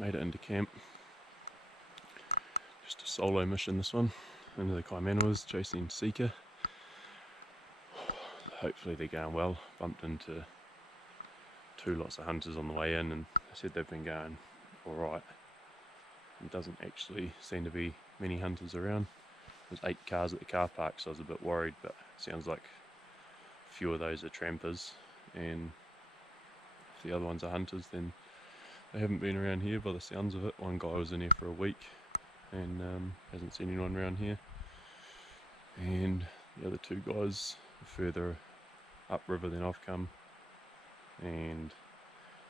made it into camp. Just a solo mission, this one, into the Kaimanawas, chasing Sika. Hopefully they're going well. Bumped into 2 lots of hunters on the way in, and they said they've been going alright. It doesn't actually seem to be many hunters around. There's 8 cars at the car park, so I was a bit worried, but it sounds like a few of those are trampers, and if the other ones are hunters, then they haven't been around here by the sounds of it. One guy was in here for a week and hasn't seen anyone around here, and the other 2 guys are further upriver than I've come and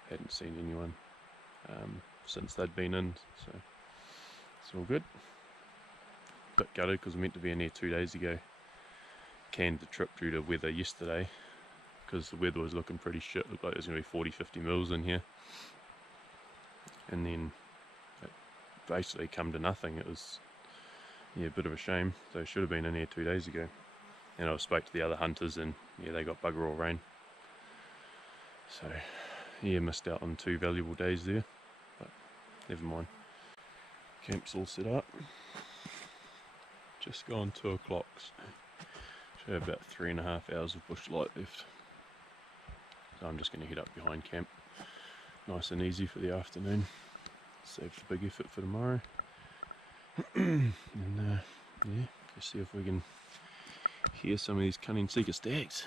hadn't seen anyone since they'd been in, so it's all good. Bit gutted because I meant to be in here 2 days ago. Canned the trip due to weather yesterday because the weather was looking pretty shit. Looked like it was going to be 40-50 mils in here, and then it basically come to nothing. It was, yeah, a bit of a shame. So I should have been in here 2 days ago. And I spoke to the other hunters, and yeah, they got bugger all rain. So yeah, missed out on 2 valuable days there, but never mind. Camp's all set up. Just gone 2 o'clock. Should have about 3.5 hours of bush light left. So I'm just going to head up behind camp. Nice and easy for the afternoon. Save the big effort for tomorrow. And yeah, just see if we can hear some of these cunning Sika Stags.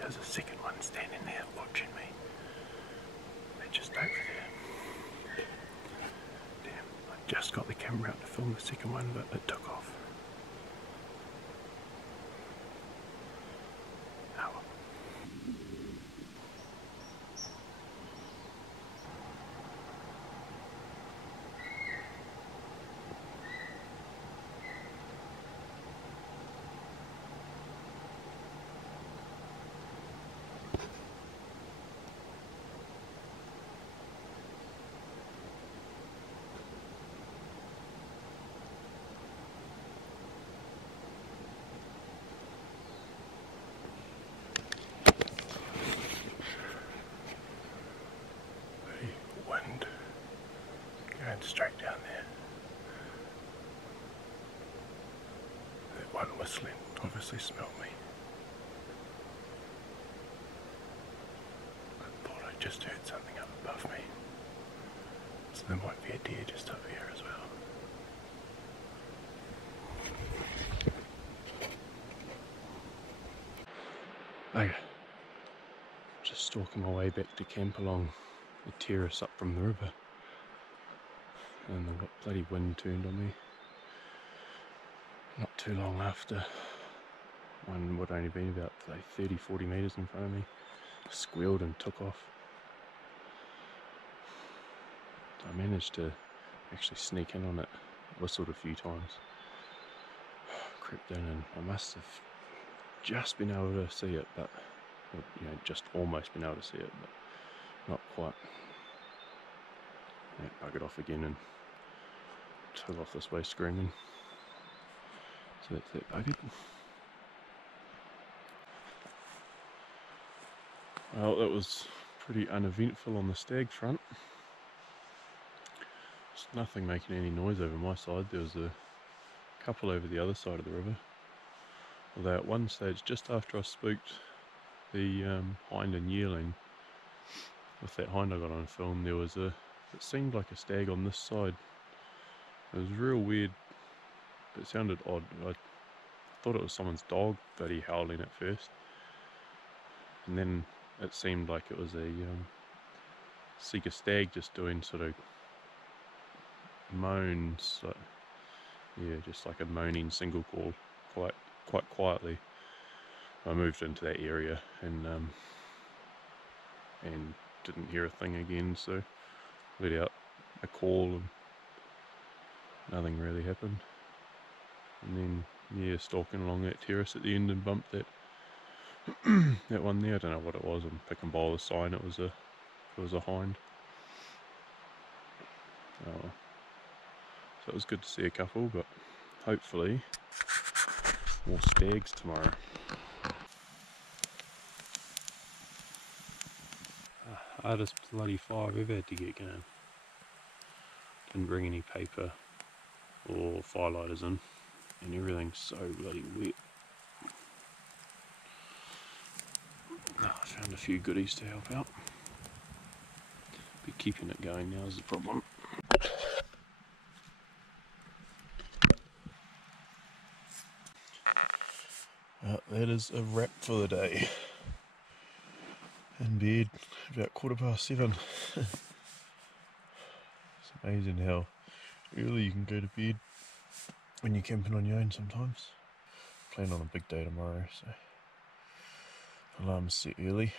There's a second one standing there watching me. They're just over there. Damn, I just got the camera out to film the second one, but it took off. Oh well. Wind going straight down there. That one whistling obviously smelled me. I thought I just heard something up above me. So there might be a deer just up here as well. Okay. Just stalking my way back to camp along the terrace up from the river, and the bloody wind turned on me not too long after. One would only been about 30-40 metres in front of me, squealed and took off. I managed to actually sneak in on it, whistled a few times, crept in, and I must have just been able to see it, but you know, just almost been able to see it, but not quite. Yeah, buggered off again and took off this way screaming. So that's that buggered. Well, it was pretty uneventful on the stag front. Just nothing making any noise over my side. There was a couple over the other side of the river. Although at one stage, just after I spooked the hind and yearling, with that hind I got on film, there was it seemed like a stag on this side. It was real weird, but it sounded odd. I thought it was someone's dog bloody howling at first, and then it seemed like it was a Sika stag just doing sort of moans, like, yeah, just like a moaning single call, quite quietly. I moved into that area and didn't hear a thing again, so let out a call and nothing really happened. And then, yeah, stalking along that terrace at the end and bumped that that one there. I don't know what it was. I'm picking by the sign. It was a hind. Oh, so it was good to see a couple, but hopefully more stags tomorrow. Hardest bloody fire I've ever had to get going. Didn't bring any paper or firelighters in, and everything's so bloody wet. Oh, I found a few goodies to help out. Be keeping it going now is the problem. That is a wrap for the day. In bed about 7:15. It's amazing how early you can go to bed when you're camping on your own sometimes. Plan on a big day tomorrow, so alarm's set early.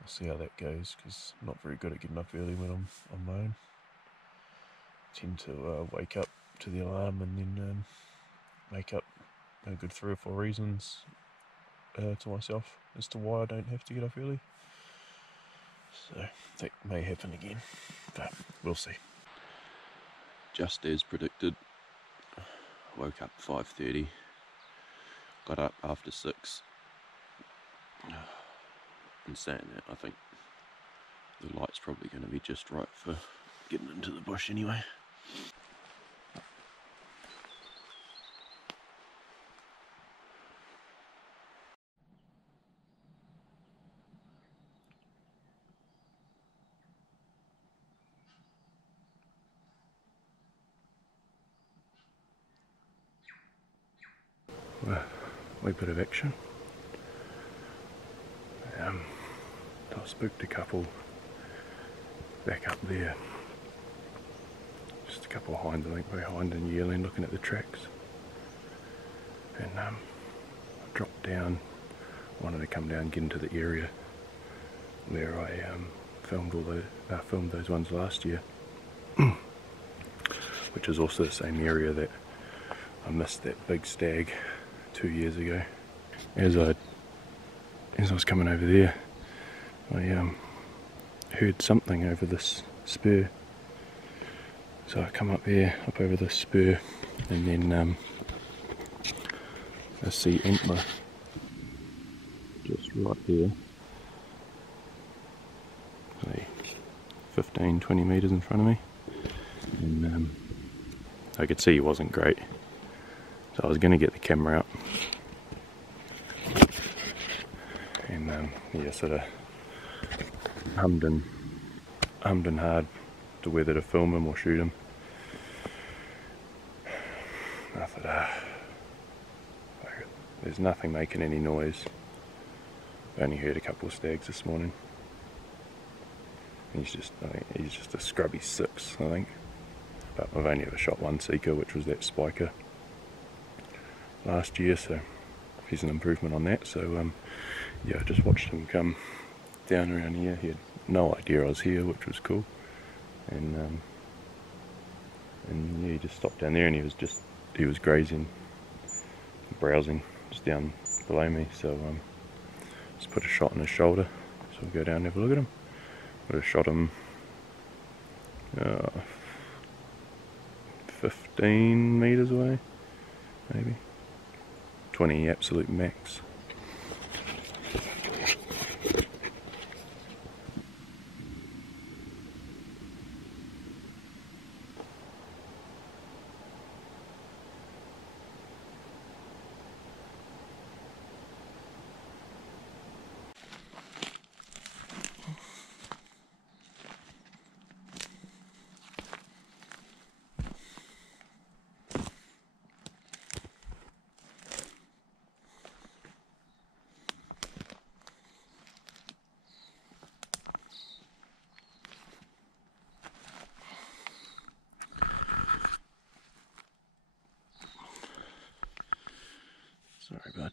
We'll see how that goes, because I'm not very good at getting up early when I'm on my own. I tend to wake up to the alarm and then make up a good 3 or 4 reasons to myself as to why I don't have to get up early. So that may happen again, but we'll see. Just as predicted, woke up 5:30, got up after 6. And saying that, I think the light's probably going to be just right for getting into the bush anyway. Wee bit of action. I spooked a couple back up there. Just a couple of hinds, I think, behind in yearling, looking at the tracks. And I dropped down, wanted to come down, get into the area where I filmed those ones last year, which is also the same area that I missed that big stag 2 years ago. As I was coming over there, I heard something over this spur. So I come up here, up over this spur, and then I see antler just right here, like 15-20 metres in front of me, and I could see he wasn't great, so I was going to get the camera out and yeah, sort of hummed and hard to whether to film him or shoot him. I thought, there's nothing making any noise. I only heard a couple of stags this morning. He's just a scrubby 6, I think. But I've only ever shot one Sika, which was that spiker last year, so he's an improvement on that. So yeah, I just watched him come down around here. He had no idea I was here, which was cool. And yeah, he just stopped down there, and he was grazing, browsing just down below me. So just put a shot in his shoulder. So we'll go down and have a look at him. Would have shot him 15 metres away, maybe 20 absolute max. Sorry, bud.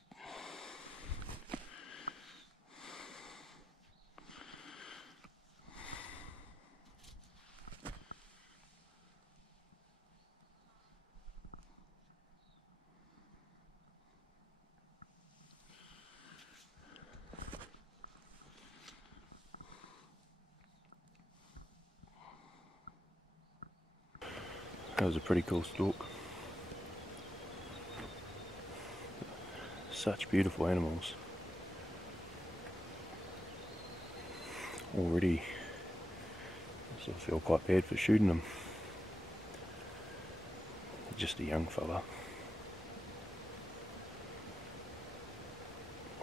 That was a pretty cool stalk. Such beautiful animals. Already, I sort of feel quite bad for shooting them. Just a young fella.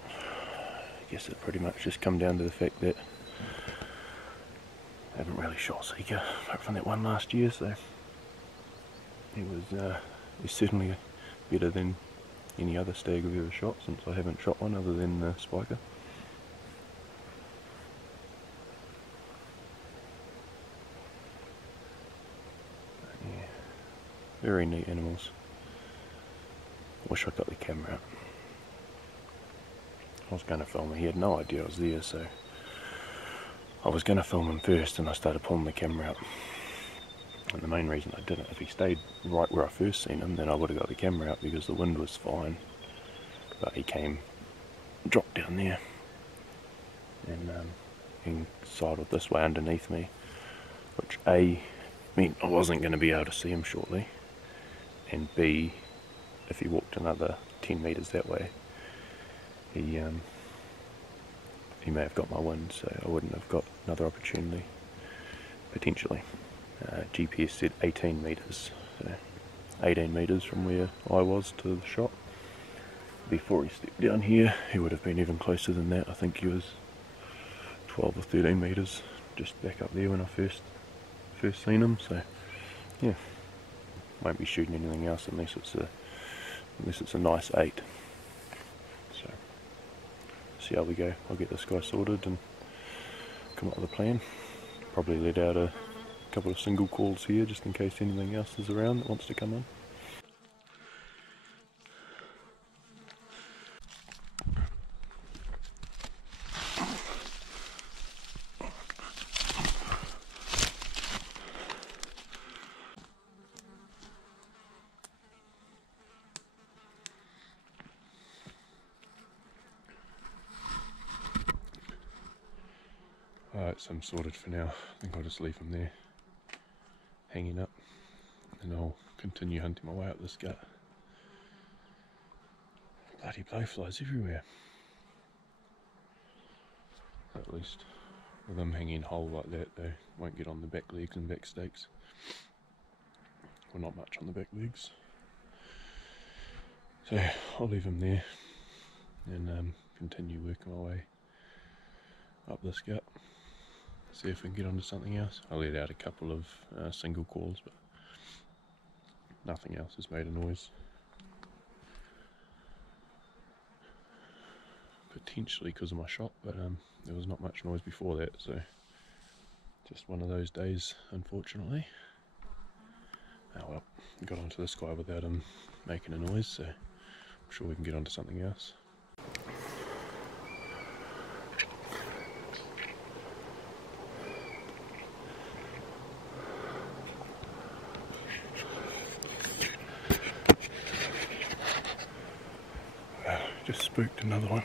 I guess it pretty much just come down to the fact that I haven't really shot Sika apart from that one last year, so he's certainly better than any other stag I've ever shot, since I haven't shot one other than Spiker. Yeah, very neat animals. Wish I got the camera out. I was going to film him. He had no idea I was there, so I was going to film him first, and I started pulling the camera out. And the main reason I didn't, if he stayed right where I first seen him, then I would have got the camera out because the wind was fine. But he dropped down there, and he sidled this way underneath me, which A, meant I wasn't going to be able to see him shortly, and B, if he walked another 10 metres that way, he may have got my wind, so I wouldn't have got another opportunity, potentially. GPS said 18 metres, so 18 metres from where I was to the shot. Before he stepped down here, he would have been even closer than that. I think he was 12 or 13 metres just back up there when I first seen him, so yeah. Won't be shooting anything else unless it's a nice 8. So see how we go. I'll get this guy sorted and come up with a plan. Probably let out a couple of single calls here just in case anything else is around that wants to come in. Alright, so I'm sorted for now. I think I'll just leave him there, hanging up, and I'll continue hunting my way up this gut. Bloody blowflies everywhere. At least with them hanging whole like that, they won't get on the back legs and back stakes. Well, not much on the back legs. So I'll leave him there and continue working my way up this gut. See if we can get onto something else. I let out a couple of single calls, but nothing else has made a noise. Potentially because of my shot, but there was not much noise before that, so just one of those days, unfortunately. Oh well, we got onto this guy without him making a noise, so I'm sure we can get onto something else. Just spooked another one.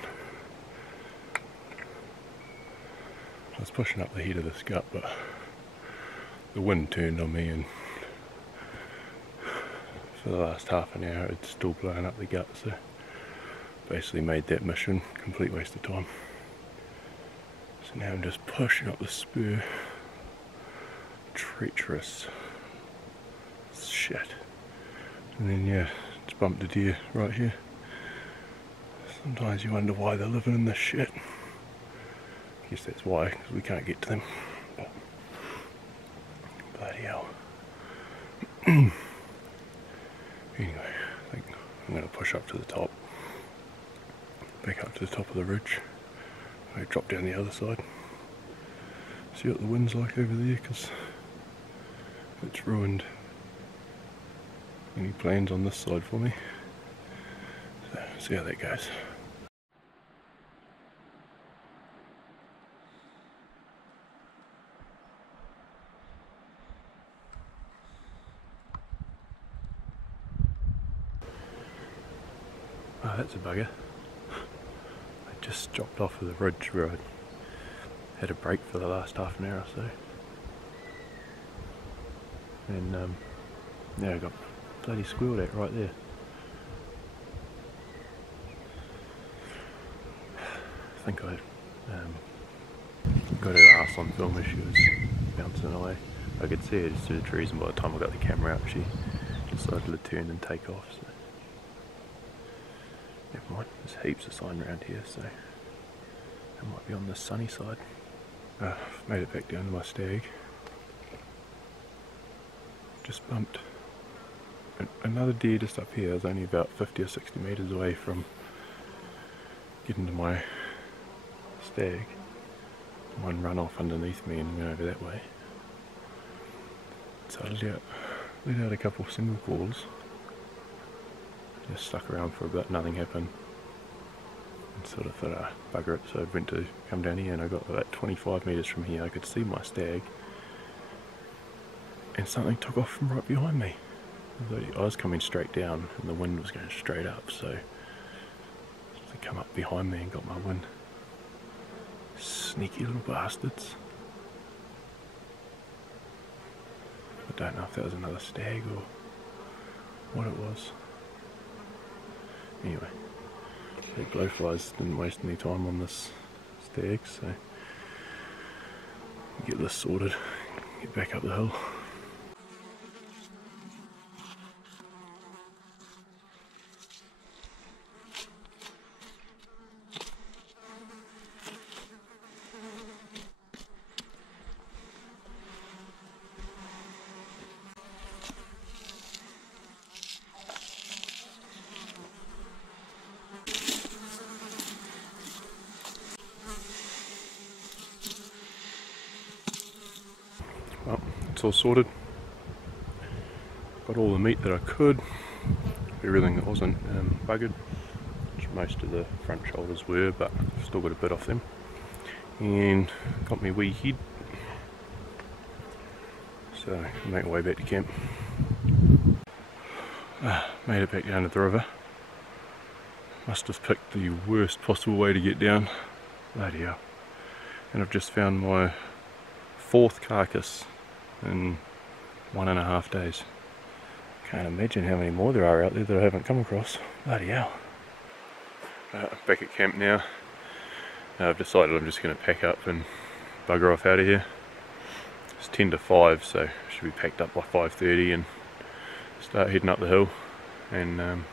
I was pushing up the head of this gut, but the wind turned on me, and for the last half an hour it's still blowing up the gut, so basically made that mission a complete waste of time. So now I'm just pushing up the spur. Treacherous shit. And then yeah, just bumped a deer right here. Sometimes you wonder why they're living in this shit. I guess that's why, because we can't get to them. But bloody hell. Anyway, I think I'm going to push up to the top. Back up to the top of the ridge. I drop down the other side. See what the wind's like over there, because it's ruined any plans on this side for me. So See how that goes. Oh, that's a bugger. I just dropped off of the ridge where I had a break for the last half an hour or so. And yeah, I got bloody squirreled at right there. I think I got her ass on film as she was bouncing away. I could see her just through the trees, and by the time I got the camera out she decided to turn and take off. So never mind, there's heaps of sign around here, so I might be on the sunny side. I've made it back down to my stag. Just bumped another deer just up here. I was only about 50 or 60 metres away from getting to my stag. One ran off underneath me and went over that way. So I let out a couple of single calls. Just stuck around for a bit, nothing happened. And sort of thought, bugger it, so I went to come down here, and I got about 25 metres from here. I could see my stag, and something took off from right behind me. I was coming straight down and the wind was going straight up, so they come up behind me and got my wind. Sneaky little bastards. I don't know if that was another stag or what it was. Anyway, the blowflies didn't waste any time on this stag, so get this sorted, get back up the hill. Well, it's all sorted. Got all the meat that I could, everything that wasn't buggered, which most of the front shoulders were, but still got a bit off them. And got me wee head. So I'll make my way back to camp. Made it back down to the river. Must have picked the worst possible way to get down. Bloody hell. And I've just found my 4th carcass in 1.5 days. Can't imagine how many more there are out there that I haven't come across. Bloody hell. Back at camp now. I've decided I'm just going to pack up and bugger off out of here. It's 10 to 5, so I should be packed up by 5:30 and start heading up the hill. And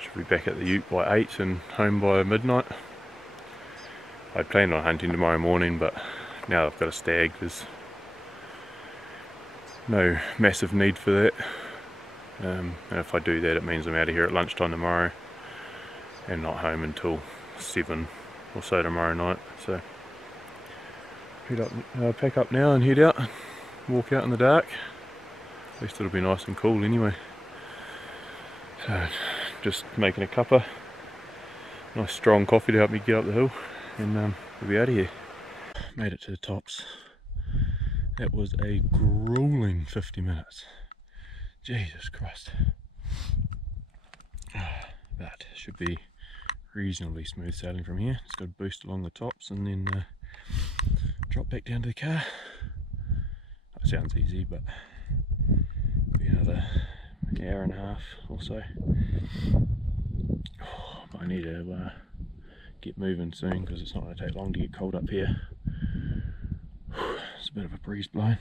should be back at the ute by 8 and home by midnight. I'd planned on hunting tomorrow morning, but now I've got a stag, there's no massive need for that. And if I do that, it means I'm out of here at lunchtime tomorrow and not home until 7 or so tomorrow night. So head up, pack up now and head out, walk out in the dark. At least it'll be nice and cool anyway. So just making a cuppa, nice strong coffee to help me get up the hill, and we'll be out of here. Made it to the tops. That was a grueling 50 minutes. Jesus Christ. But should be reasonably smooth sailing from here. Just got to boost along the tops and then drop back down to the car. That sounds easy, but be another hour and a half or so. I need to get moving soon because it's not going to take long to get cold up here. It's a bit of a breeze blowing.